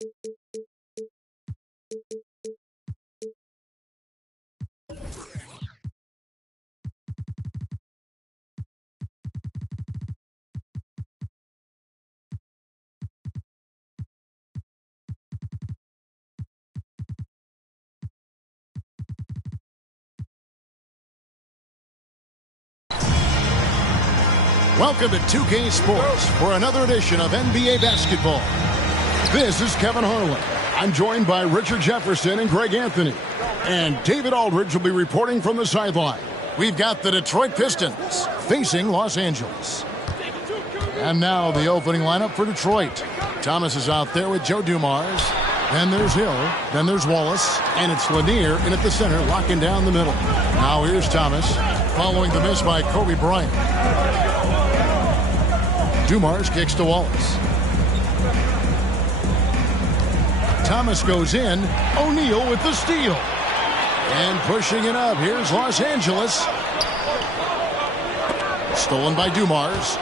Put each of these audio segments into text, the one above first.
Welcome to 2K Sports for another edition of NBA basketball. This is Kevin Harlan. I'm joined by Richard Jefferson and Greg Anthony. And David Aldridge will be reporting from the sideline. We've got the Detroit Pistons facing Los Angeles. And now the opening lineup for Detroit. Thomas is out there with Joe Dumars. Then there's Hill. Then there's Wallace. And it's Lanier in at the center, locking down the middle. Now here's Thomas, following the miss by Kobe Bryant. Dumars kicks to Wallace. Thomas goes in. O'Neal with the steal. And pushing it up. Here's Los Angeles. Stolen by Dumars.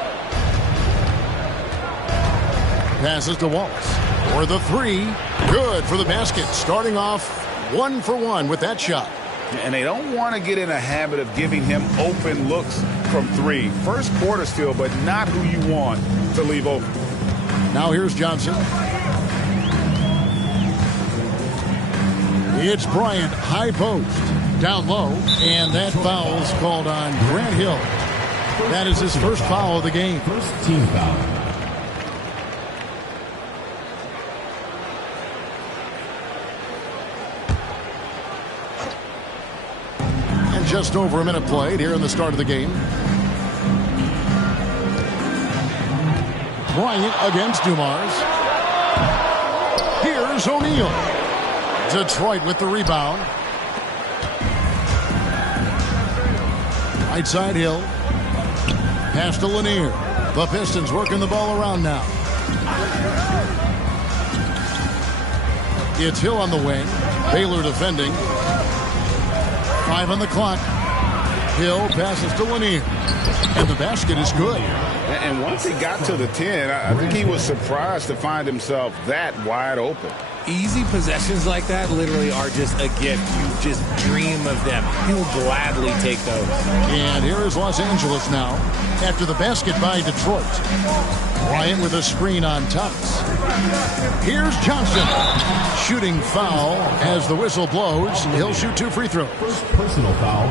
Passes to Wallace. For the three. Good for the basket. Starting off 1 for 1 with that shot. And they don't want to get in a habit of giving him open looks from three. First quarter still, but not who you want to leave open. Now here's Johnson. It's Bryant, high post, down low, and that foul's called on Grant Hill. That is his first foul of the game. First team foul. Just over a minute played here in the start of the game. Bryant against Dumars. Here's O'Neal. Detroit with the rebound. Right side Hill. Pass to Lanier. The Pistons working the ball around now. It's Hill on the wing. Baylor defending. 5 on the clock. Hill passes to Lanier. And the basket is good. And once he got to the 10, I think he was surprised to find himself that wide open. Easy possessions like that literally are just a gift. You just dream of them. He'll gladly take those. And here is Los Angeles now after the basket by Detroit. Bryant with a screen on Thomas. Here's Johnson. Shooting foul as the whistle blows. He'll shoot 2 free throws. First personal foul.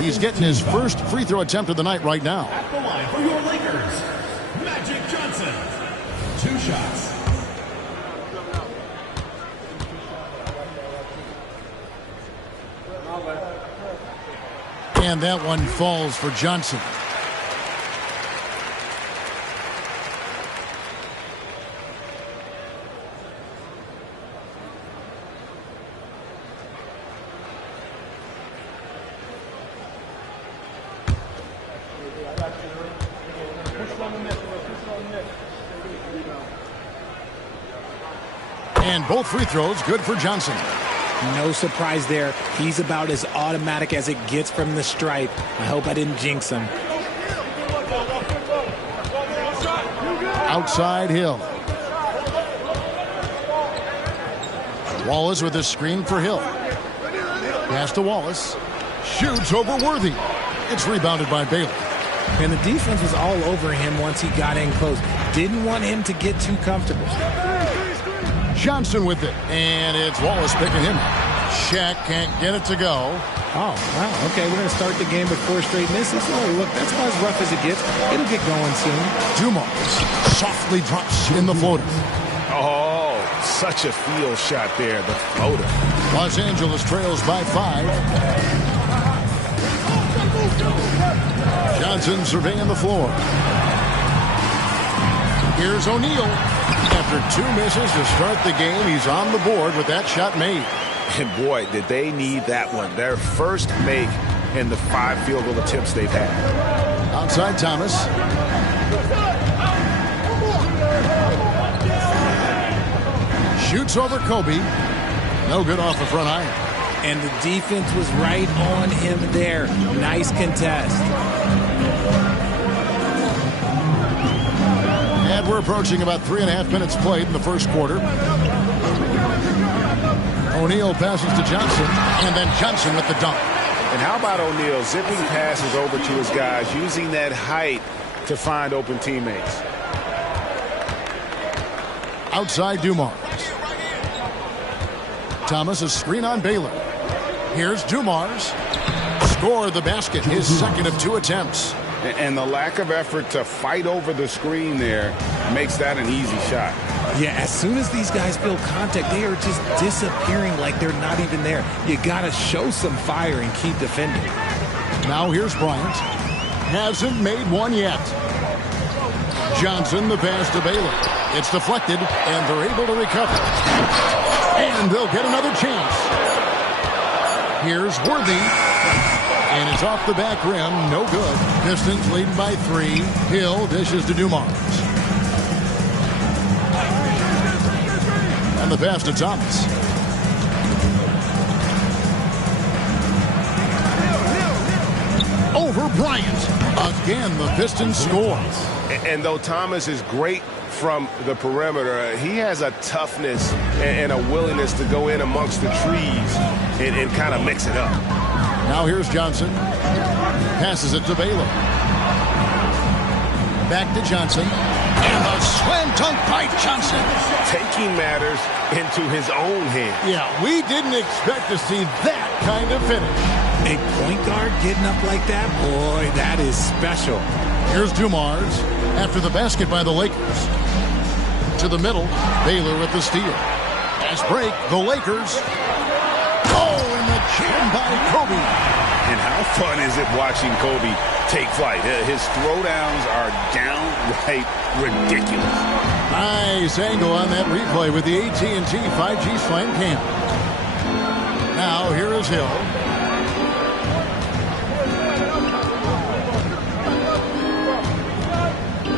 He's getting his first free throw attempt of the night right now. At the line for your Lakers, Magic Johnson. 2 shots. And that one falls for Johnson. And both free throws good for Johnson. No surprise there. He's about as automatic as it gets from the stripe. I hope I didn't jinx him. Outside Hill. Wallace with a screen for Hill. Pass to Wallace. Shoots over Worthy. It's rebounded by Baylor. And the defense was all over him once he got in close. Didn't want him to get too comfortable. Johnson with it. And it's Wallace picking him up. Shaq can't get it to go. Oh, wow. Okay, we're going to start the game with 4 straight misses. Oh, look, that's about as rough as it gets. It'll get going soon. Dumars softly drops in the floater. Oh, such a field shot there, the floater. Los Angeles trails by 5. Johnson surveying the floor. Here's O'Neal. After 2 misses to start the game, he's on the board with that shot made. And boy, did they need that one. Their first make in the 5 field goal attempts they've had. Outside Thomas. Shoots over Kobe. No good off the front iron. And the defense was right on him there. Nice contest. And we're approaching about 3.5 minutes played in the first quarter. O'Neal passes to Johnson, and then Johnson with the dunk. And how about O'Neal zipping passes over to his guys, using that height to find open teammates. Outside Dumars. Thomas, a screen on Baylor. Here's Dumars. Scored the basket, his second of 2 attempts. And the lack of effort to fight over the screen there makes that an easy shot. Yeah, as soon as these guys feel contact, they are just disappearing like they're not even there. You got to show some fire and keep defending. Now here's Bryant. Hasn't made one yet. Johnson, the pass to Baylor. It's deflected, and they're able to recover. And they'll get another chance. Here's Worthy. And it's off the back rim. No good. Pistons leading by 3. Hill dishes to Dumars. And the pass to Thomas. Over Bryant. Again, the Pistons score. And though Thomas is great from the perimeter, he has a toughness and a willingness to go in amongst the trees and kind of mix it up. Now here's Johnson. Passes it to Baylor. Back to Johnson. And a slam dunk by Johnson. Taking matters into his own hands. Yeah, we didn't expect to see that kind of finish. A point guard getting up like that, boy, that is special. Here's Dumars after the basket by the Lakers. To the middle, Baylor with the steal. Fast break, the Lakers. Oh, and the jam by Kobe. And how fun is it watching Kobe take flight? His throwdowns are downright ridiculous. Nice angle on that replay with the AT&T 5G Slam Cam. Now here is Hill.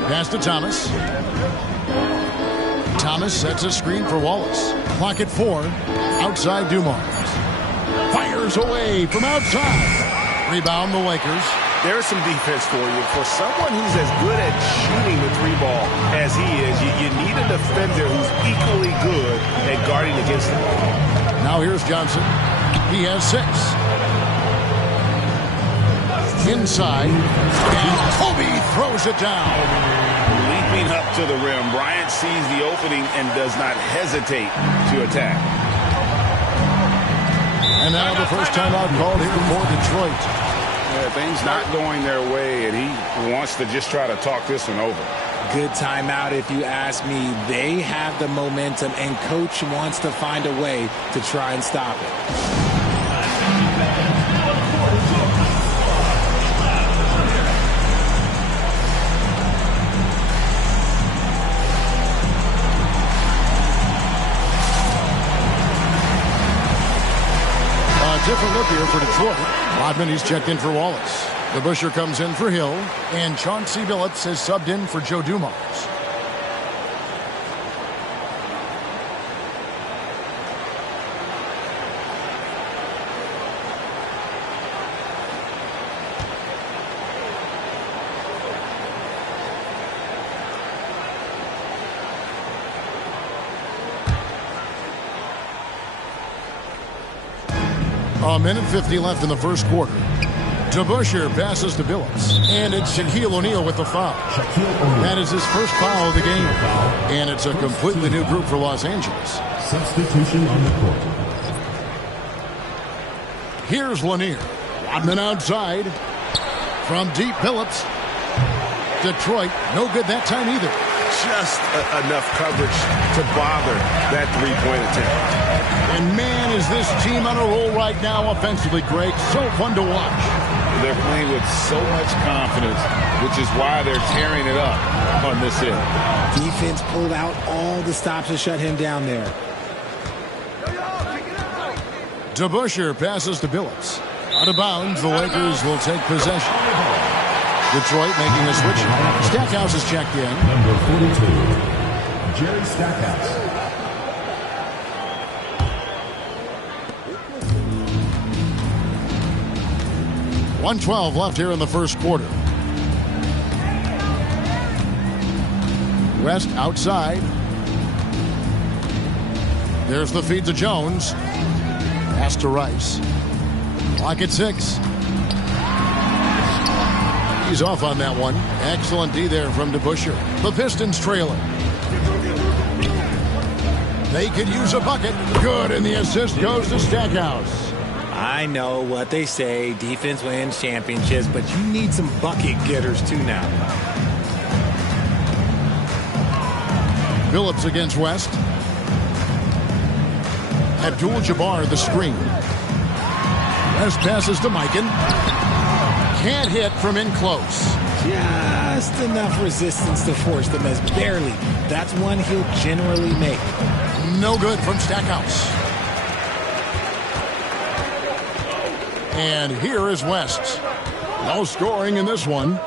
Pass to Thomas. Thomas sets a screen for Wallace. Clock at 4. Outside Dumars. Fires away from outside. Rebound the Lakers. There's some defense for you. For someone who's as good at shooting the 3-ball as he is, you need a defender who's equally good at guarding against him. Now here's Johnson. He has 6. Inside. And Kobe throws it down. Leaping up to the rim, Bryant sees the opening and does not hesitate to attack. And now the first timeout called here for Detroit. Yeah, things not going their way, and he wants to just try to talk this one over. Good timeout if you ask me. They have the momentum, and Coach wants to find a way to try and stop it. Different look here for Detroit. Rodman, he's checked in for Wallace. The Busher comes in for Hill. And Chauncey Billups has subbed in for Joe Dumars. A minute 50 left in the first quarter. DeBusschere passes to Billups. And it's Shaquille O'Neal with the foul. That is his first foul of the game. And it's a completely new group for Los Angeles. Substitution on the court. Here's Lanier. Rodman outside. From deep, Billups. Detroit, no good that time either. Just enough coverage to bother that three-point attempt. And man, is this team on a roll right now offensively, Greg. So fun to watch. They're playing with so much confidence, which is why they're tearing it up on this end. Defense pulled out all the stops to shut him down there. DeBusschere passes to Billups. Out of bounds, the Lakers will take possession. Detroit making a switch. Stackhouse is checked in. Number 42, Jerry Stackhouse. .112 left here in the first quarter. West outside. There's the feed to Jones. Pass to Rice. Clock at 6. He's off on that one. Excellent D there from DeBusschere. The Pistons trailing. They could use a bucket. Good, and the assist goes to Stackhouse. I know what they say, defense wins championships, but you need some bucket getters too now. Phillips against West. Abdul-Jabbar the screen. West passes to Mikan. Can't hit from in close. Just enough resistance to force the miss. Barely. That's one he'll generally make. No good from Stackhouse. And here is West. No scoring in this one.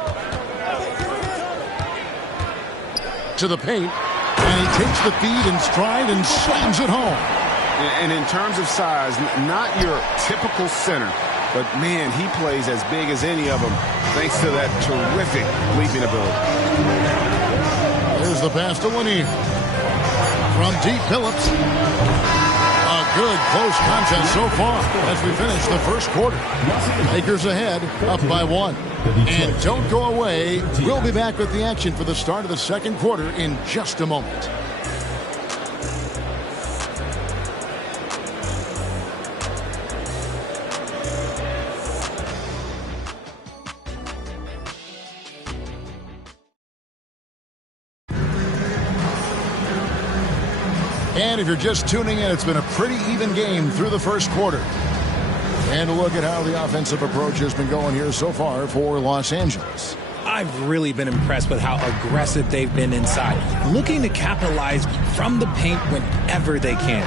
To the paint. And he takes the feed in stride and slams it home. And in terms of size, not your typical center, but man, he plays as big as any of them thanks to that terrific leaping ability. There's the pass to Lanier. From deep, Phillips. A good close contest so far as we finish the first quarter. Lakers ahead, up by 1. And don't go away. We'll be back with the action for the start of the second quarter in just a moment. And if you're just tuning in, it's been a pretty even game through the first quarter. And a look at how the offensive approach has been going here so far for Los Angeles. I've really been impressed with how aggressive they've been inside, looking to capitalize from the paint whenever they can.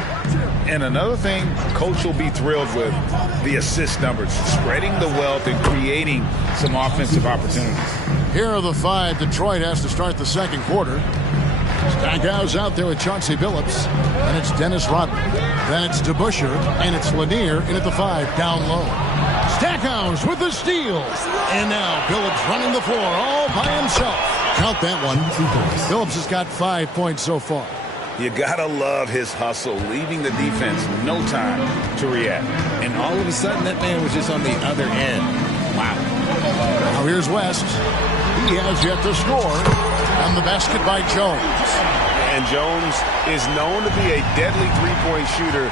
And another thing, Coach will be thrilled with the assist numbers, spreading the wealth and creating some offensive opportunities. Here are the 5 Detroit has to start the second quarter. Stackhouse out there with Chauncey Billups. And it's Dennis Rodman. Then it's DeBusschere. And it's Lanier in at the 5 down low. Stackhouse with the steal. And now Billups running the floor all by himself. Count that one. Billups has got 5 points so far. You gotta love his hustle, leaving the defense no time to react. And all of a sudden, that man was just on the other end. Wow. Now here's West. He has yet to score. And the basket by Jones. And Jones is known to be a deadly three-point shooter.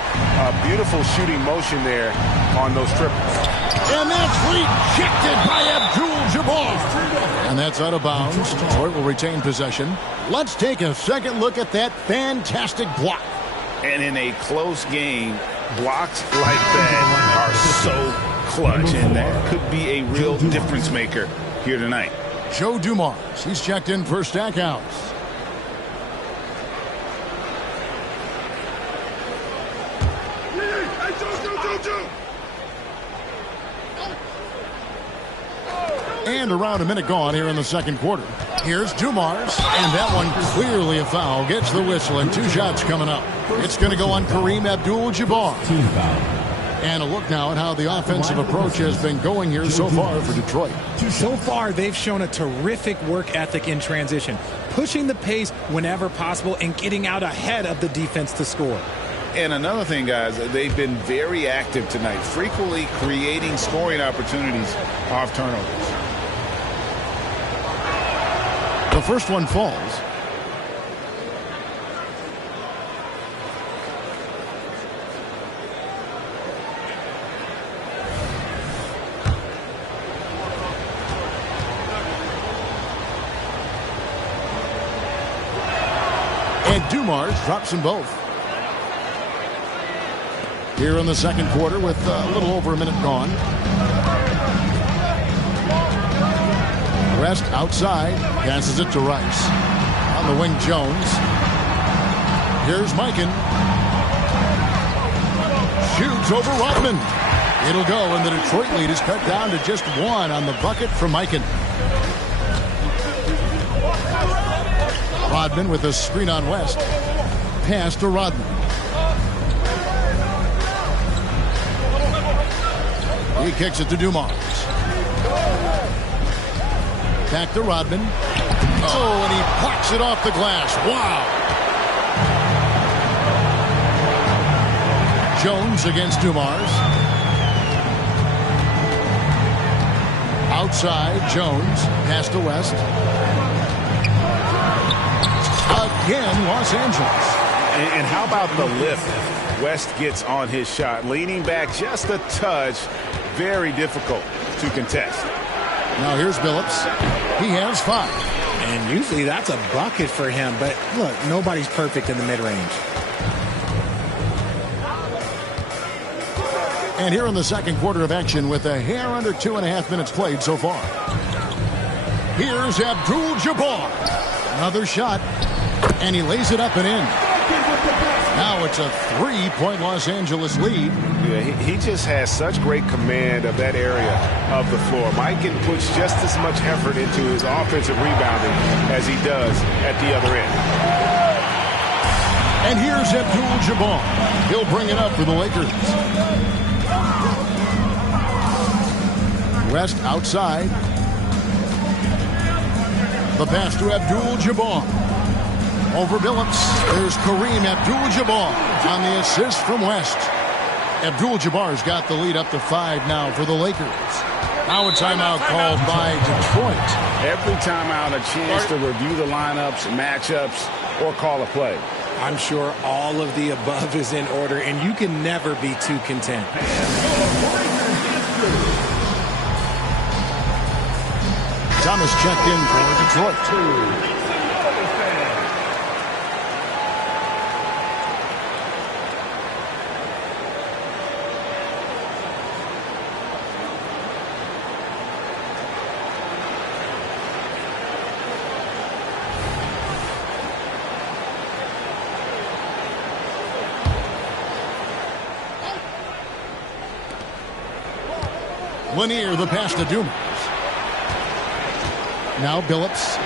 Beautiful shooting motion there on those triples. And that's rejected by Abdul-Jabbar. And that's out of bounds. Detroit will retain possession. Let's take a second look at that fantastic block. And in a close game, blocks like that are so clutch. And that could be a real difference maker here tonight. Joe Dumars, he's checked in for Stackhouse. And around a minute gone here in the second quarter. Here's Dumars, and that one clearly a foul. Gets the whistle, and 2 shots coming up. It's going to go on Kareem Abdul-Jabbar. Team foul. And a look now at how the offensive approach has been going here so far for Detroit. So far, they've shown a terrific work ethic in transition, pushing the pace whenever possible and getting out ahead of the defense to score. And another thing, guys, they've been very active tonight, frequently creating scoring opportunities off turnovers. The first one falls. And Dumars drops them both. Here in the second quarter with a little over a minute gone. West outside, passes it to Rice. On the wing, Jones. Here's Mikan. Shoots over Rodman. It'll go, and the Detroit lead is cut down to just 1 on the bucket for Mikan. Rodman with a screen on West. Pass to Rodman. He kicks it to Dumars. Back to Rodman. Oh, and he plucks it off the glass. Wow. Jones against Dumars. Outside, Jones. Pass to West. Again, Los Angeles. And how about the lift West gets on his shot? Leaning back just a touch. Very difficult to contest. Now here's Billups. He has 5. And usually that's a bucket for him. But look, nobody's perfect in the mid-range. And here in the second quarter of action with a hair under 2.5 minutes played so far. Here's Abdul-Jabbar. Another shot. And he lays it up and in. Now it's a 3-point Los Angeles lead. Yeah, he just has such great command of that area of the floor. Mike can put just as much effort into his offensive rebounding as he does at the other end. And here's Abdul-Jabbar. He'll bring it up for the Lakers. West outside. The pass to Abdul-Jabbar. Over Billups. There's Kareem Abdul-Jabbar on the assist from West. Abdul-Jabbar's got the lead up to 5 now for the Lakers. Now a timeout called by Detroit. Every timeout a chance to review the lineups, matchups, or call a play. I'm sure all of the above is in order, and you can never be too content. Thomas checked in for Detroit. Lanier, the pass to Dumars. Now Billups.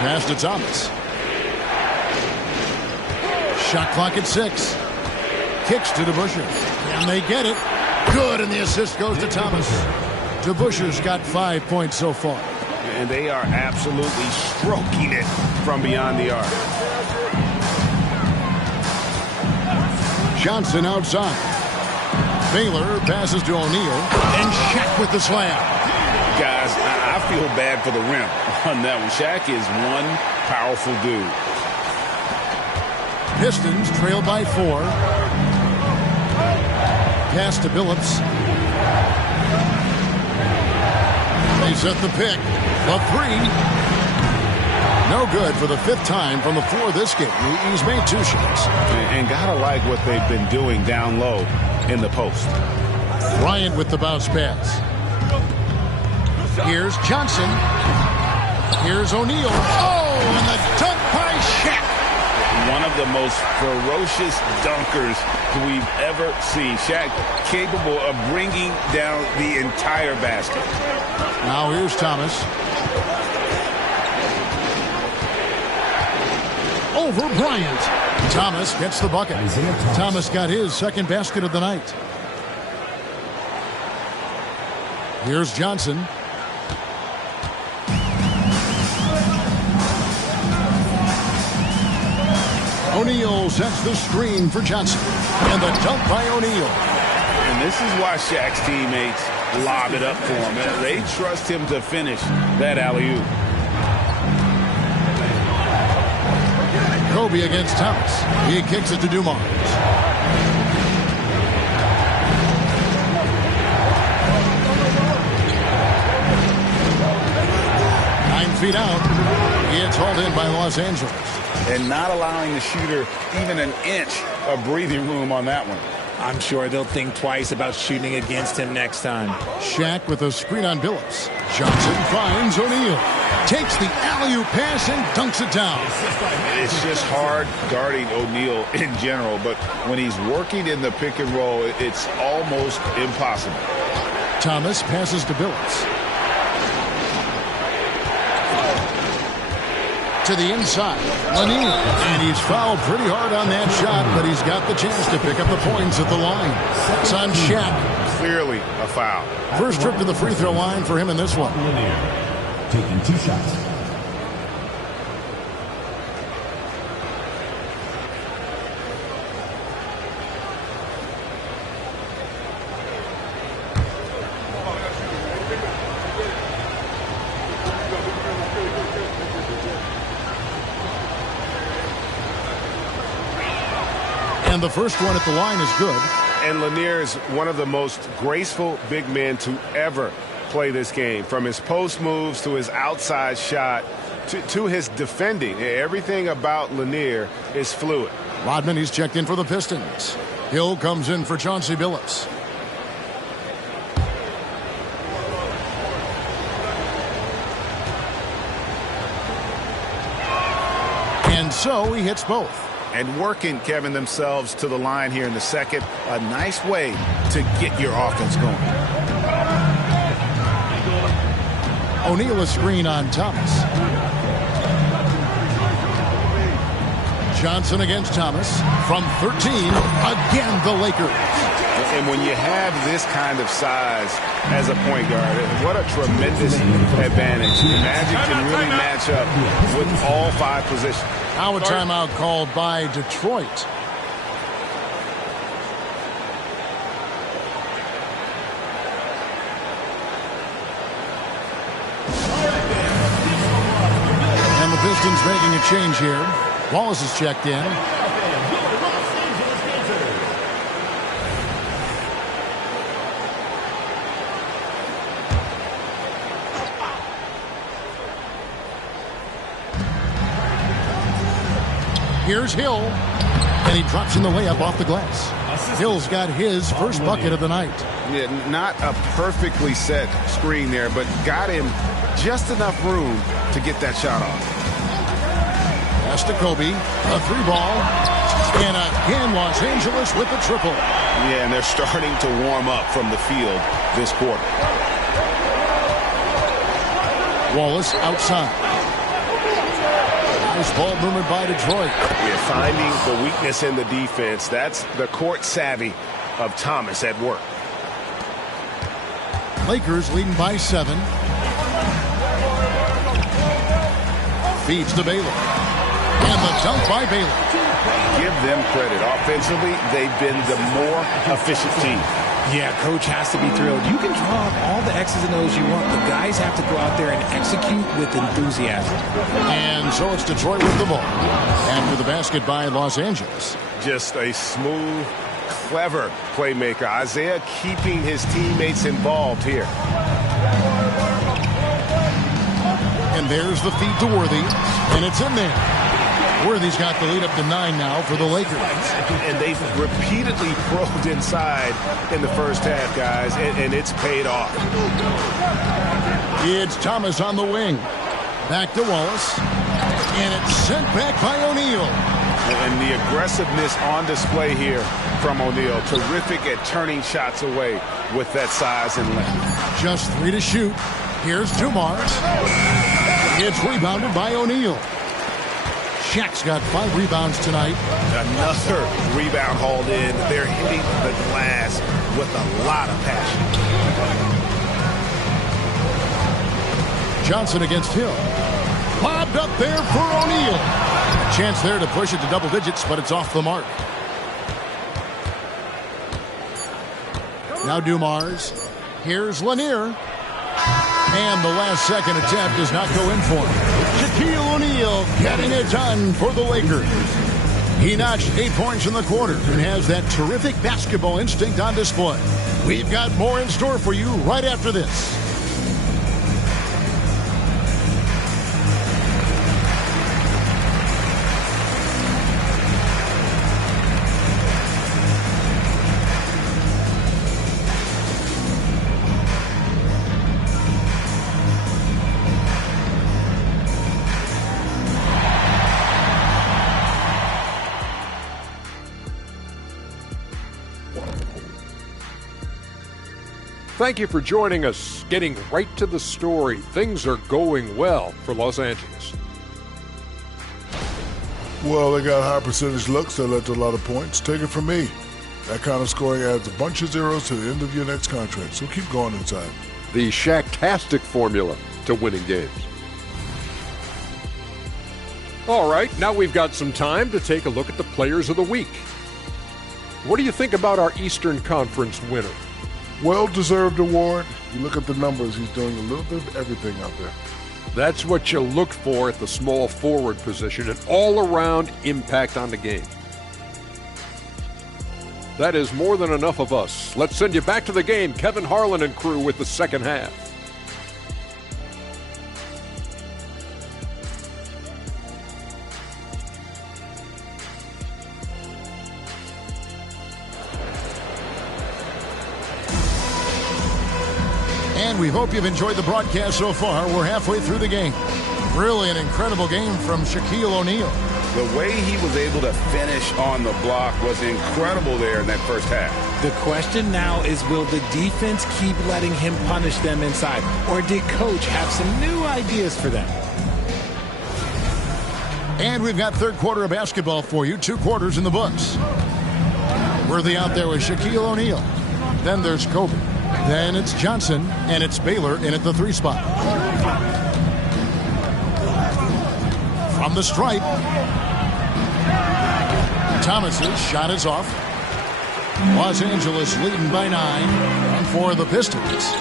Pass to Thomas. Shot clock at 6. Kicks to DeBusschere. And they get it. Good, and the assist goes to Thomas. DeBusschere's got 5 points so far. And they are absolutely stroking it from beyond the arc. Johnson outside. Baylor passes to O'Neal, and Shaq with the slam. Guys, I feel bad for the rim on that one. Shaq is one powerful dude. Pistons trail by 4. Pass to Billups. They set the pick. The 3. No good for the 5th time from the floor this game. He's made 2 shots. And gotta like what they've been doing down low in the post. Bryant with the bounce pass. Here's Johnson. Here's O'Neal. Oh, and the dunk by Shaq. One of the most ferocious dunkers we've ever seen. Shaq capable of bringing down the entire basket. Now here's Thomas. Over Bryant. Thomas gets the bucket. Thomas got his 2nd basket of the night. Here's Johnson. O'Neal sets the screen for Johnson. And the dunk by O'Neal. And this is why Shaq's teammates lob it up for him. They trust him to finish that alley-oop. Kobe against Thomas. He kicks it to Dumars. 9 feet out. He gets hauled in by Los Angeles. And not allowing the shooter even an inch of breathing room on that one. I'm sure they'll think twice about shooting against him next time. Shaq with a screen on Billups. Johnson finds O'Neal. Takes the alley-oop pass and dunks it down. It's just hard guarding O'Neal in general, but when he's working in the pick and roll, it's almost impossible. Thomas passes to Billups. To the inside, Lanier. And he's fouled pretty hard on that shot, but he's got the chance to pick up the points at the line. It's on Shaq. Clearly a foul. First trip to the free throw line for him in this one. Taking 2 shots. And the first one at the line is good. And Lanier is one of the most graceful big men to ever play this game. From his post moves to his outside shot to his defending. Everything about Lanier is fluid. Rodman, he's checked in for the Pistons. Hill comes in for Chauncey Billups. And so he hits both. And working, Kevin, themselves to the line here in the second. A nice way to get your offense going. O'Neal a screen on Thomas. Johnson against Thomas. From 13, again the Lakers. And when you have this kind of size as a point guard, what a tremendous advantage. The Magic can really match up with all 5 positions. Now a timeout called by Detroit. And the Pistons making a change here. Wallace is checked in. Here's Hill, and he drops in the layup off the glass. Hill's got his first bucket of the night. Yeah, not a perfectly set screen there, but got him just enough room to get that shot off. Pass to Kobe, a 3-ball, and again Los Angeles with the triple. Yeah, and they're starting to warm up from the field this quarter. Wallace outside. Nice ball movement by Detroit. Yeah, finding the weakness in the defense. That's the court savvy of Thomas at work. Lakers leading by 7. Feeds to Baylor. And the dunk by Baylor. Give them credit. Offensively, they've been the more efficient team. Yeah, coach has to be thrilled. You can draw up all the X's and O's you want. The guys have to go out there and execute with enthusiasm. And so it's Detroit with the ball. After the basket by Los Angeles. Just a smooth, clever playmaker. Isaiah keeping his teammates involved here. And there's the feed to Worthy. And it's in there. Worthy's got the lead up to 9 now for the Lakers. And they've repeatedly probed inside in the first half, guys, and it's paid off. It's Thomas on the wing. Back to Wallace. And it's sent back by O'Neal. And the aggressiveness on display here from O'Neal. Terrific at turning shots away with that size and length. Just 3 to shoot. Here's Dumars. It's rebounded by O'Neal. Shaq's got 5 rebounds tonight. Another rebound hauled in. They're hitting the glass with a lot of passion. Johnson against Hill. Lobbed up there for O'Neal. A chance there to push it to double digits, but it's off the mark. Now Dumars. Here's Lanier. And the last second attempt does not go in for him. Shaquille O'Neal getting it done for the Lakers. He notched 8 points in the quarter and has that terrific basketball instinct on display. We've got more in store for you right after this. Thank you for joining us. Getting right to the story. Things are going well for Los Angeles. Well, they got high percentage looks that led to a lot of points. Take it from me. That kind of scoring adds a bunch of zeros to the end of your next contract, so keep going inside. The Shaq-tastic formula to winning games. All right, now we've got some time to take a look at the players of the week. What do you think about our Eastern Conference winner? Well-deserved award. You look at the numbers, he's doing a little bit of everything out there. That's what you look for at the small forward position, an all-around impact on the game. That is more than enough of us. Let's send you back to the game. Kevin Harlan and crew with the second half. And we hope you've enjoyed the broadcast so far. We're halfway through the game. Really an incredible game from Shaquille O'Neal. The way he was able to finish on the block was incredible there in that first half. The question now is, will the defense keep letting him punish them inside? Or did Coach have some new ideas for them? And we've got third quarter of basketball for you. 2 quarters in the books. Worthy out there with Shaquille O'Neal. Then there's Kobe. Then it's Johnson, and it's Baylor in at the 3 spot. From the stripe, Thomas's shot is off. Los Angeles leading by 9. And for the Pistons,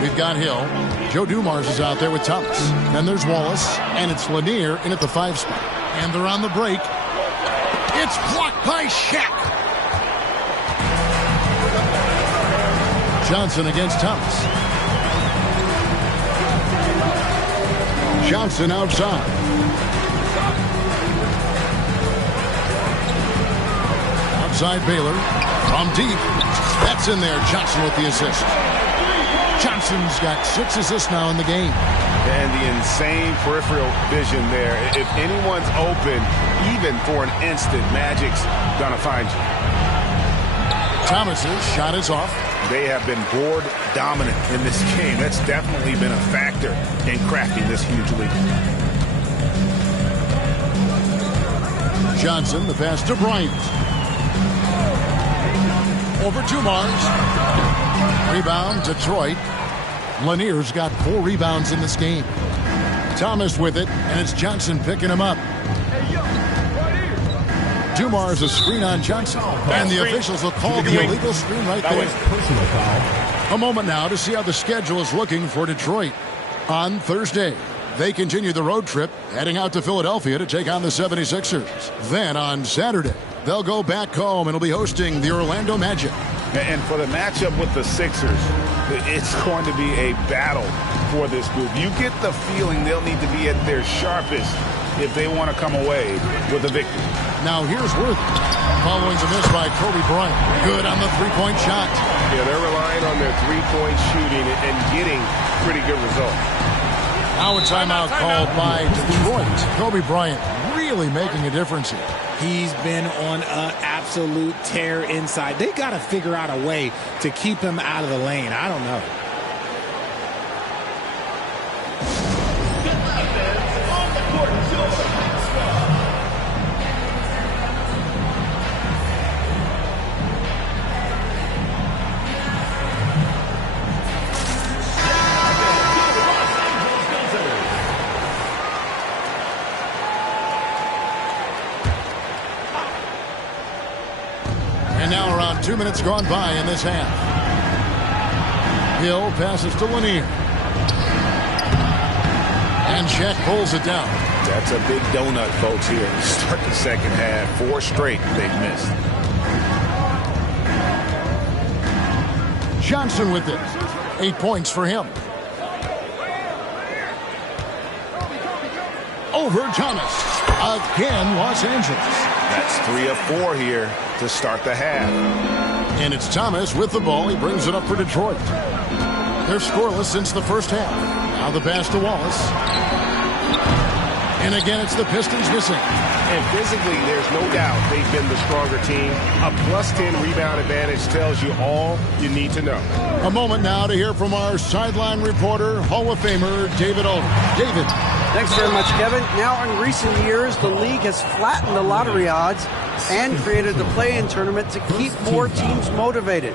we've got Hill. Joe Dumars is out there with Thomas. Then there's Wallace, and it's Lanier in at the 5 spot. And they're on the break. It's blocked by Shaq. Johnson against Thomas. Johnson outside. Outside Baylor. From deep. That's in there. Johnson with the assist. Johnson's got 6 assists now in the game. And the insane peripheral vision there. If anyone's open, even for an instant, Magic's gonna find you. Thomas's shot is off. They have been board dominant in this game. That's definitely been a factor in cracking this huge lead. Johnson, the pass to Bryant. Over to Mars. Rebound, Detroit. Lanier's got 4 rebounds in this game. Thomas with it, and it's Johnson picking him up. Dumars a screen on Johnson. And the officials will call the illegal screen right there. Personal foul. A moment now to see how the schedule is looking for Detroit. On Thursday, they continue the road trip, heading out to Philadelphia to take on the 76ers. Then on Saturday, they'll go back home and will be hosting the Orlando Magic. And for the matchup with the Sixers, it's going to be a battle for this group. You get the feeling they'll need to be at their sharpest if they want to come away with a victory. Now here's Worthy. Following the miss by Kobe Bryant. Good on the three-point shot. Yeah, they're relying on their three-point shooting and getting pretty good results. Now a timeout called by Detroit. Kobe Bryant really making a difference here. He's been on an absolute tear inside. They got to figure out a way to keep him out of the lane. I don't know. And now around 2 minutes gone by in this half. Hill passes to Lanier. And Shaq pulls it down. That's a big donut, folks, here. Start the second half. 4 straight they've missed. Johnson with it. 8 points for him. Over Thomas. Again, Los Angeles. That's 3 of 4 here to start the half. And it's Thomas with the ball. He brings it up for Detroit. They're scoreless since the first half. Now the pass to Wallace. And again, it's the Pistons missing. And physically, there's no doubt they've been the stronger team. A +10 rebound advantage tells you all you need to know. A moment now to hear from our sideline reporter, Hall of Famer David Aldridge. David. Thanks very much, Kevin. Now, in recent years, the league has flattened the lottery odds and created the play-in tournament to keep more teams motivated.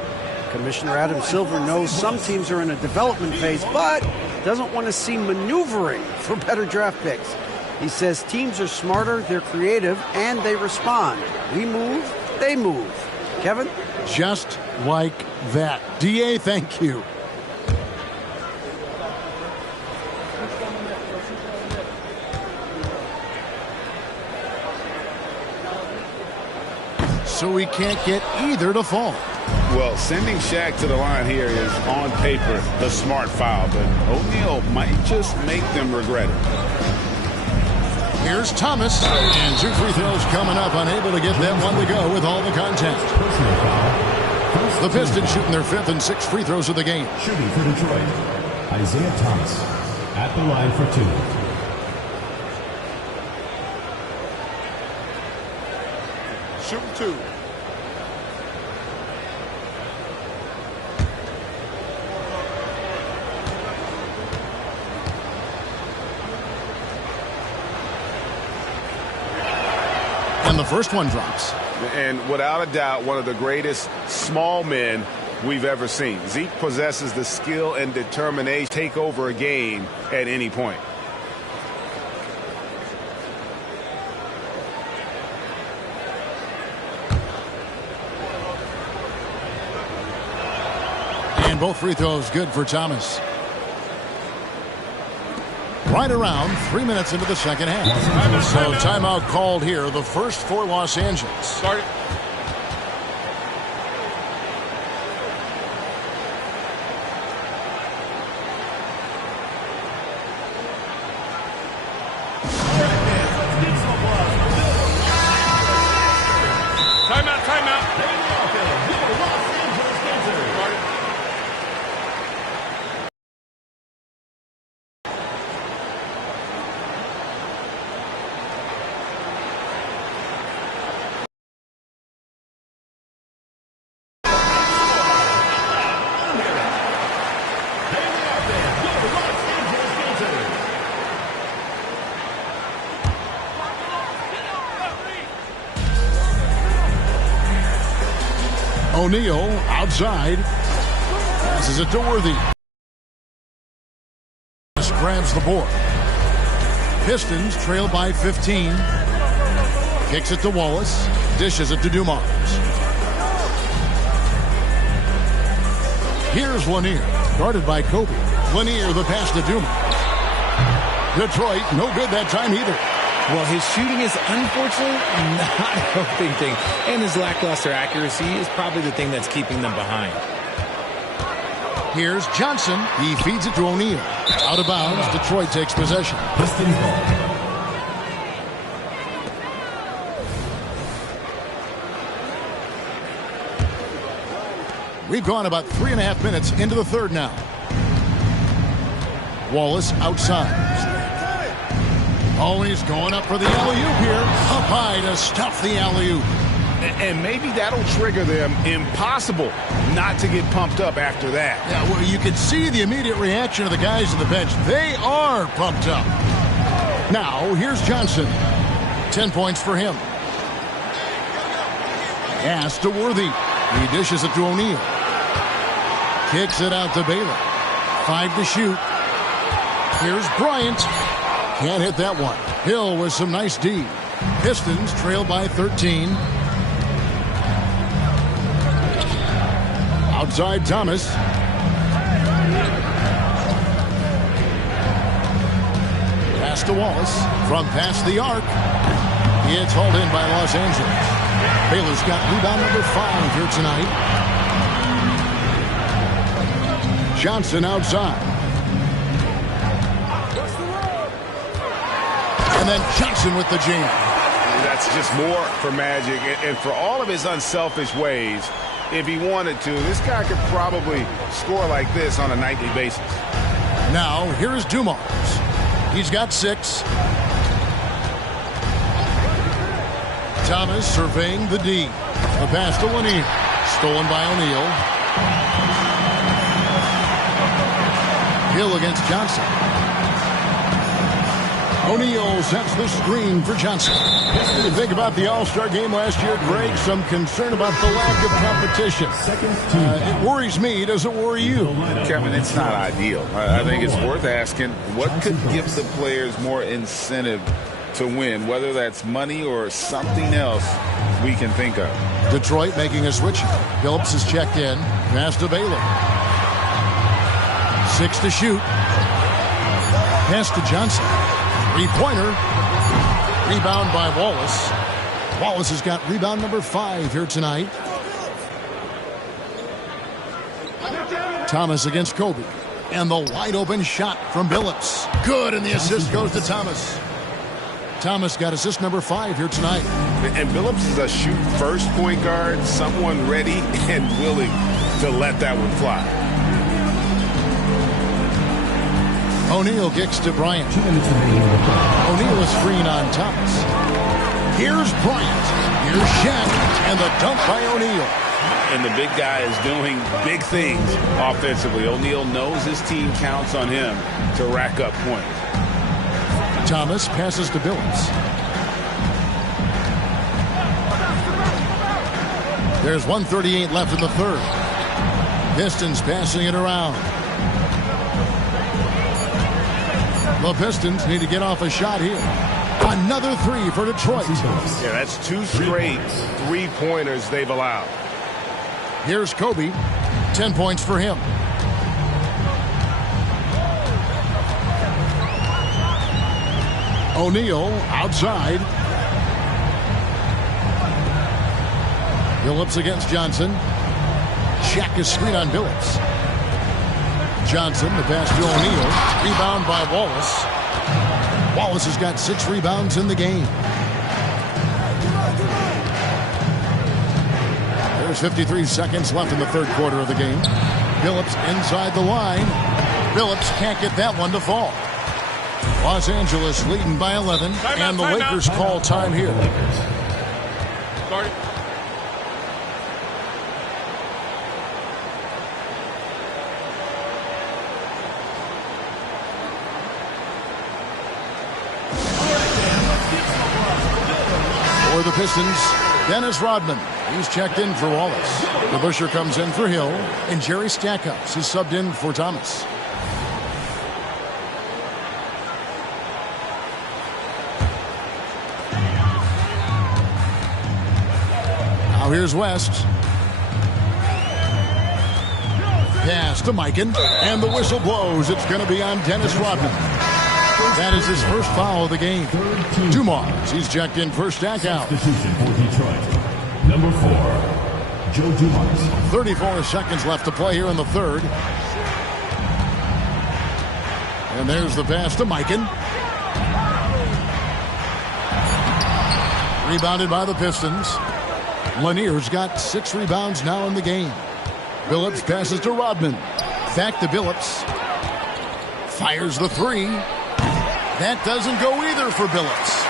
Commissioner Adam Silver knows some teams are in a development phase, but doesn't want to see maneuvering for better draft picks. He says teams are smarter, they're creative, and they respond. We move, they move. Kevin? Just like that. DA, thank you. so he can't get either to fall. Well, sending Shaq to the line here is on paper the smart foul, but O'Neal might just make them regret it. Here's Thomas, and 2 free throws coming up, unable to get that one to go with all the contact. The Pistons shooting their 5th and 6th free throws of the game. Shooting for Detroit, Isaiah Thomas at the line for 2. Shooting 2. And the first one drops. And without a doubt, one of the greatest small men we've ever seen. Zeke possesses the skill and determination to take over a game at any point. And both free throws good for Thomas. Right around 3 minutes into the second half. So timeout called here, the first for Los Angeles. Start it. Timeout, timeout. O'Neal outside. Passes it to Worthy. Grabs the board. Pistons trail by 15. Kicks it to Wallace. Dishes it to Dumars. Here's Lanier. Guarded by Kobe. Lanier the pass to Dumars. Detroit no good that time either. Well, his shooting is unfortunately not a helping thing. And his lackluster accuracy is probably the thing that's keeping them behind. Here's Johnson. He feeds it to O'Neal. Out of bounds. Detroit takes possession. Pistons ball. We've gone about 3.5 minutes into the third now. Wallace outside. Oh, he's going up for the alley-oop here. Up high to stuff the alley-oop. And maybe that'll trigger them. Impossible not to get pumped up after that. Yeah, well, you can see the immediate reaction of the guys on the bench. They are pumped up. Now, here's Johnson. 10 points for him. Pass to Worthy. He dishes it to O'Neal. Kicks it out to Baylor. 5 to shoot. Here's Bryant. Can't hit that one. Hill with some nice D. Pistons trail by 13. Outside Thomas. Pass to Wallace. From past the arc. It's hauled in by Los Angeles. Baylor's got rebound number 5 here tonight. Johnson outside. And then Johnson with the jam. That's just more for Magic. And for all of his unselfish ways, if he wanted to, this guy could probably score like this on a nightly basis. Now, here is Dumars. He's got 6. Thomas surveying the D. The pass to Lanier. Stolen by O'Neal. Hill against Johnson. O'Neal sets the screen for Johnson. What do you think about the All-Star game last year, Greg? Some concern about the lack of competition. It worries me. Does it worry you? Kevin, it's not ideal. I think it's worth asking what could give the players more incentive to win, whether that's money or something else we can think of. Detroit making a switch. Phillips is checked in. Pass to Baylor. 6 to shoot. Pass to Johnson. 3-pointer. Rebound by Wallace. Wallace has got rebound number 5 here tonight. Thomas against Kobe. And the wide open shot from Billups. Good, and the assist goes to Thomas. Thomas got assist number 5 here tonight. And Billups is a shoot-first point guard, someone ready and willing to let that one fly. O'Neal kicks to Bryant. O'Neal is screen on Thomas. Here's Bryant. Here's Shaq. And the dunk by O'Neal. And the big guy is doing big things offensively. O'Neal knows his team counts on him to rack up points. Thomas passes to Billups. There's 1:38 left in the third. Pistons passing it around. The Pistons need to get off a shot here. Another 3 for Detroit. Yeah, that's 2 straight 3-pointers they've allowed. Here's Kobe. 10 points for him. O'Neal outside. Billups against Johnson. Shaq is screen on Billups. Johnson, the pass to O'Neal. Rebound by Wallace. Wallace has got 6 rebounds in the game. There's 53 seconds left in the third quarter of the game. Billups inside the line. Billups can't get that one to fall. Los Angeles leading by 11, and the Lakers call time here. Sorry. For the Pistons, Dennis Rodman. He's checked in for Wallace. DeBusschere comes in for Hill, and Jerry Stackhouse is subbed in for Thomas. Now here's West. Pass to Mikan, and the whistle blows. It's going to be on Dennis Rodman. That is his first foul of the game. Dumars, he's checked in for Stackhouse. Substitution for Detroit. Number 4, Joe Dumars. 34 seconds left to play here in the third. And there's the pass to Mikan. Rebounded by the Pistons. Lanier's got 6 rebounds now in the game. Billups passes to Rodman. Back to Billups. Fires the 3. That doesn't go either for Billups.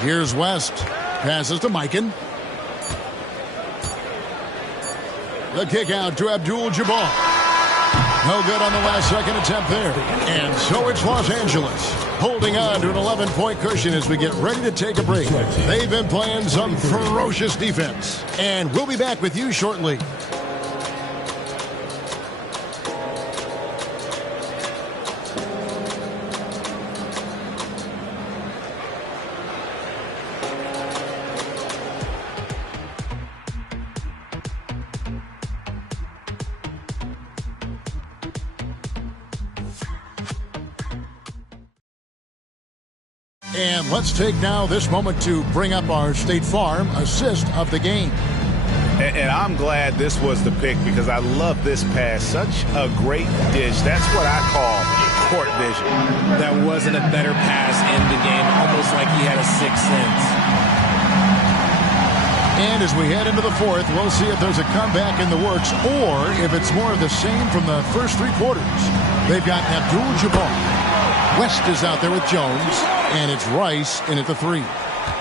Here's West. Passes to Mikan. The kick out to Abdul-Jabbar. No good on the last second attempt there. And so it's Los Angeles holding on to an 11-point cushion as we get ready to take a break. They've been playing some ferocious defense. And we'll be back with you shortly. And let's take now this moment to bring up our State Farm assist of the game. And I'm glad this was the pick because I love this pass. Such a great dish. That's what I call court vision. That wasn't a better pass in the game, almost like he had a sixth sense. And as we head into the fourth, we'll see if there's a comeback in the works or if it's more of the same from the first 3 quarters. They've got Abdul-Jabbar. West is out there with Jones, and it's Rice in at the 3.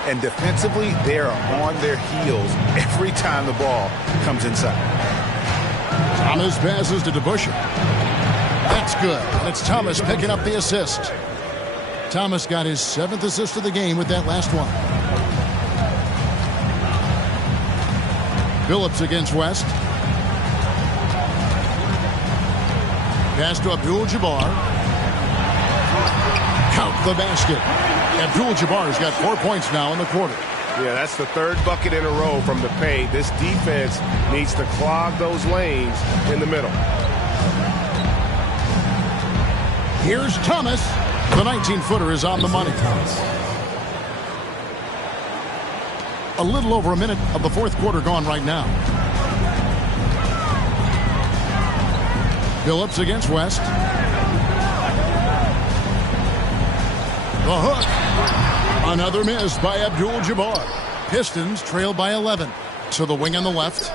And defensively, they are on their heels every time the ball comes inside. Thomas passes to DeBusschere. That's good. And it's Thomas picking up the assist. Thomas got his 7th assist of the game with that last one. Billups against West. Pass to Abdul-Jabbar. Count the basket. Abdul-Jabbar's got 4 points now in the quarter. Yeah, that's the 3rd bucket in a row from the paint. This defense needs to clog those lanes in the middle. Here's Thomas. The 19-footer is on the money. A little over a minute of the fourth quarter gone right now. Phillips against West. The hook. Another miss by Abdul-Jabbar. Pistons trail by 11. To the wing on the left.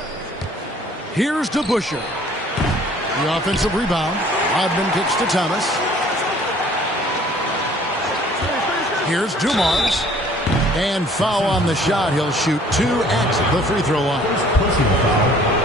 Here's to Busher. The offensive rebound. Rodman kicks to Thomas. Here's Dumars. And foul on the shot. He'll shoot 2 at the free throw line.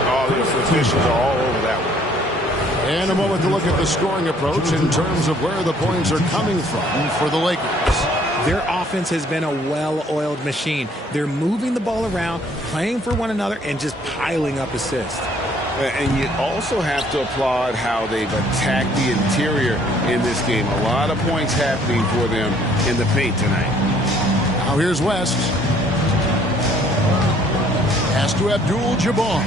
All the officials are all over that one. And a moment to look at the scoring approach in terms of where the points are coming from for the Lakers. Their offense has been a well-oiled machine. They're moving the ball around, playing for one another, and just piling up assists. And you also have to applaud how they've attacked the interior in this game. A lot of points happening for them in the paint tonight. Now here's West. Pass to Abdul-Jabbar.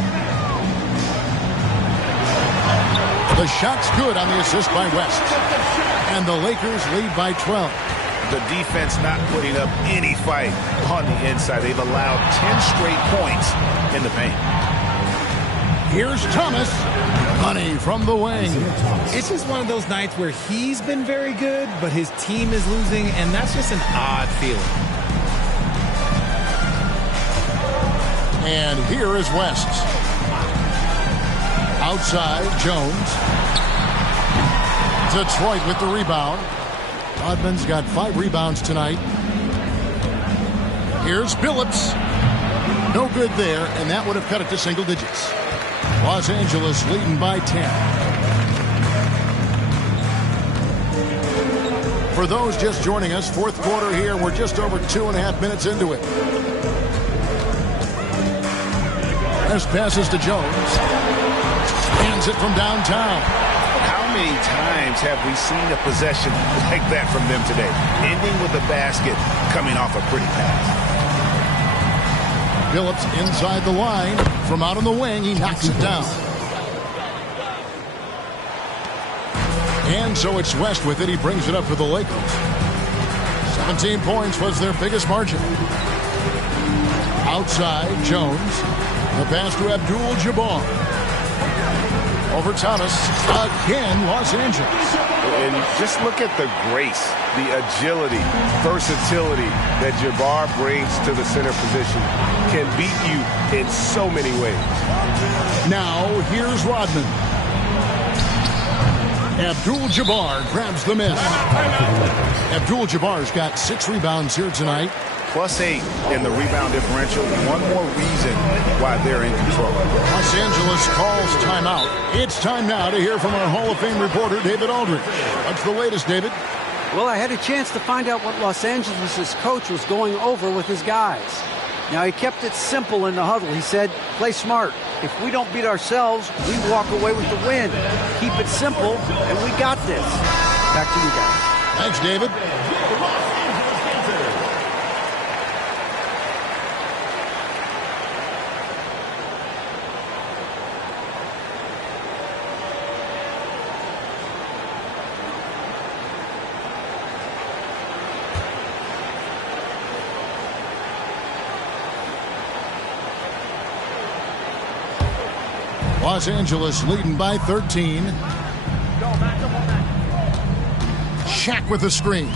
The shot's good on the assist by West. And the Lakers lead by 12. The defense not putting up any fight on the inside. They've allowed 10 straight points in the paint. Here's Thomas. Money from the wing. It's just one of those nights where he's been very good, but his team is losing, and that's just an odd feeling. And here is West. Outside, Jones. Detroit with the rebound. Rodman's got 5 rebounds tonight. Here's Phillips. No good there, and that would have cut it to single digits. Los Angeles leading by 10. For those just joining us, fourth quarter here. We're just over 2.5 minutes into it. As passes to Jones. Hands it from downtown. How many times have we seen a possession like that from them today? Ending with a basket, coming off a pretty pass. Phillips inside the line. From out on the wing, he knocks it down. And so it's West with it. He brings it up for the Lakers. 17 points was their biggest margin. Outside, Jones. The pass to Abdul-Jabbar. Over Thomas. Again, Los Angeles. And just look at the grace, the agility, versatility that Jabbar brings to the center position. Can beat you in so many ways. Now, here's Rodman. Abdul-Jabbar grabs the miss. Abdul-Jabbar's got 6 rebounds here tonight. +8 in the rebound differential. One more reason why they're in control. Los Angeles calls timeout. It's time now to hear from our Hall of Fame reporter, David Aldridge. What's the latest, David? Well, I had a chance to find out what Los Angeles' coach was going over with his guys. Now, he kept it simple in the huddle. He said, play smart. If we don't beat ourselves, we walk away with the win. Keep it simple, and we got this. Back to you guys. Thanks, David. Los Angeles leading by 13. Shaq with the screen.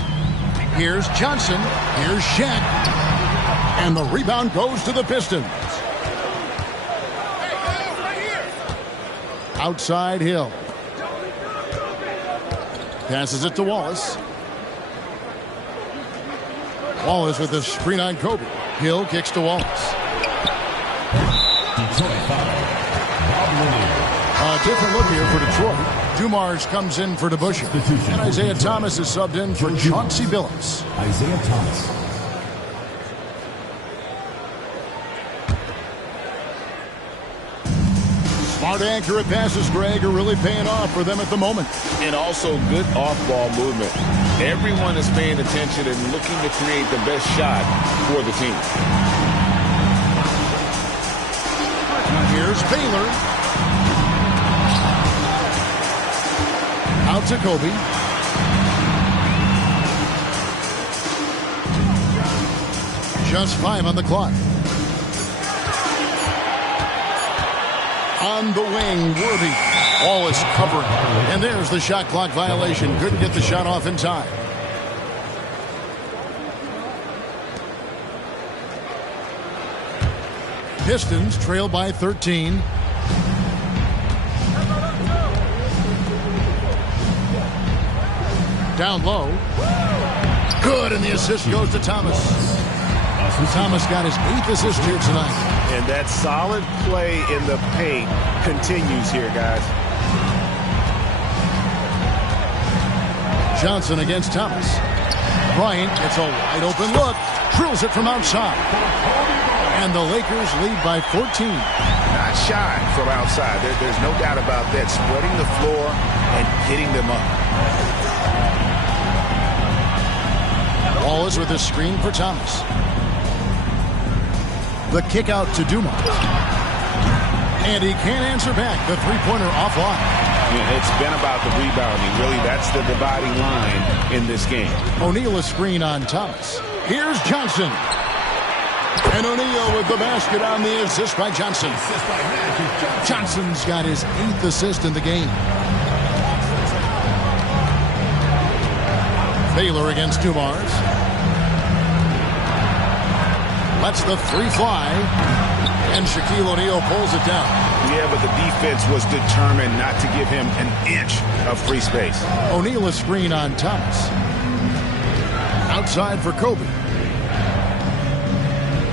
Here's Johnson. Here's Shaq. And the rebound goes to the Pistons. Outside Hill. Passes it to Wallace. Wallace with the screen on Kobe. Hill kicks to Wallace. A different look here for Detroit. Dumars comes in for DeBusschere. And Isaiah Thomas is subbed in for Chauncey Billups. Isaiah Thomas. Smart, accurate passes, Greg, are really paying off for them at the moment. And also good off-ball movement. Everyone is paying attention and looking to create the best shot for the team. Here's Baylor. Out to Kobe. Just 5 on the clock. On the wing, Worthy. Ball is covered. And there's the shot clock violation. Couldn't get the shot off in time. Pistons trail by 13. Down low. Good, and the assist goes to Thomas. Thomas got his 8th assist here tonight. And that solid play in the paint continues here, guys. Johnson against Thomas. Bryant gets a wide open look. Drills it from outside. And the Lakers lead by 14. Not shy from outside. There's no doubt about that. Spreading the floor and getting them up. Wallace with a screen for Thomas. The kick out to Dumars. And he can't answer back. The three-pointer offline. Yeah, it's been about the rebounding. Really, that's the dividing line in this game. O'Neal a screen on Thomas. Here's Johnson. And O'Neal with the basket on the assist by Johnson. Johnson's got his 8th assist in the game. Baylor against Dumars. Lets the three fly. And Shaquille O'Neal pulls it down. Yeah, but the defense was determined not to give him an inch of free space. O'Neal a screen on Thomas. Outside for Kobe.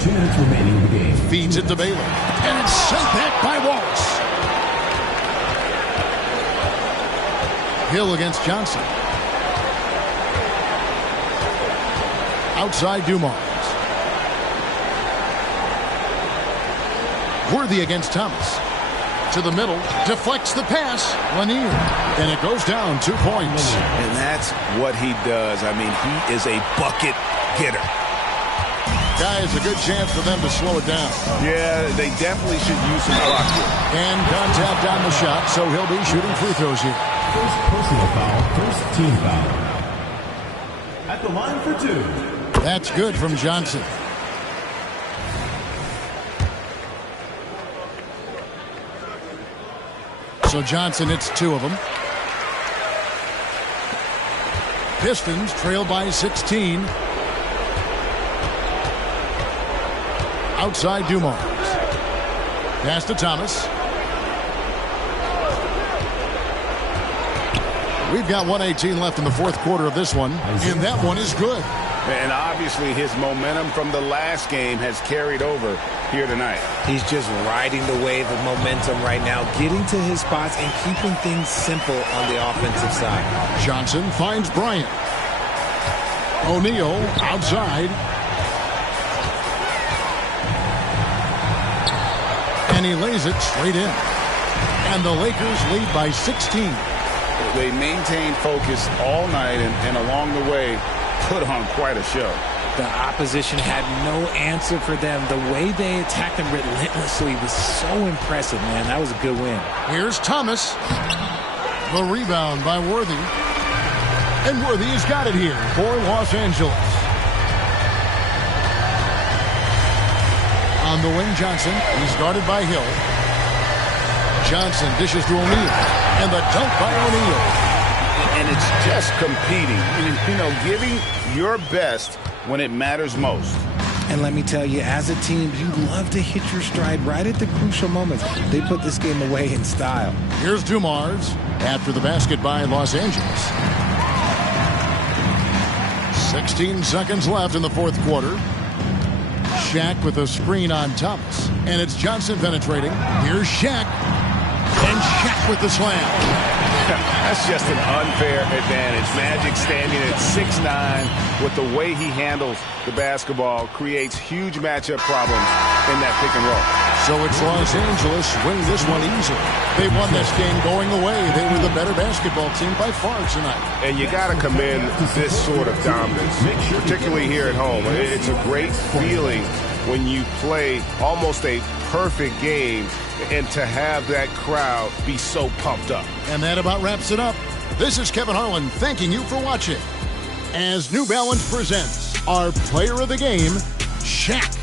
2 minutes remaining in the game. Feeds it to Baylor. And it's sent back by Wallace. Hill against Johnson. Outside Dumars. Worthy against Thomas. To the middle. Deflects the pass. Lanier. And it goes down 2 points. And that's what he does. I mean, he is a bucket getter. Guys, a good chance for them to slow it down. Yeah, they definitely should use some clock here. And contact on the shot, so he'll be shooting free throws here. First personal foul, first team foul. At the line for 2. That's good from Johnson. So Johnson hits 2 of them. Pistons trail by 16. Outside Dumars. Pass to Thomas. We've got 1:18 left in the 4th quarter of this one, and that one is good. And obviously his momentum from the last game has carried over here tonight. He's just riding the wave of momentum right now, getting to his spots and keeping things simple on the offensive side. Johnson finds Bryant. O'Neal outside. And he lays it straight in. And the Lakers lead by 16. They maintained focus all night and along the way put on quite a show. The opposition had no answer for them. The way they attacked them relentlessly was so impressive, man. That was a good win. Here's Thomas. The rebound by Worthy. And Worthy has got it here for Los Angeles. On the wing, Johnson. He's guarded by Hill. Johnson dishes to O'Neal. And the dunk by O'Neal. And it's just competing. I mean, you know, giving your best when it matters most. And let me tell you, as a team, you love to hit your stride right at the crucial moments. They put this game away in style. Here's Dumars after the basket by Los Angeles. 16 seconds left in the 4th quarter. Shaq with a screen on Thomas. And it's Johnson penetrating. Here's Shaq. And Shaq with the slam. That's just an unfair advantage. Magic standing at 6'9", with the way he handles the basketball, creates huge matchup problems in that pick and roll. So it's Los Angeles winning this one easily. They won this game going away. They were the better basketball team by far tonight. And you got to commend this sort of dominance, particularly here at home. It's a great feeling when you play almost a perfect game and to have that crowd be so pumped up. And that about wraps it up. This is Kevin Harlan thanking you for watching as New Balance presents our player of the game, Shaq.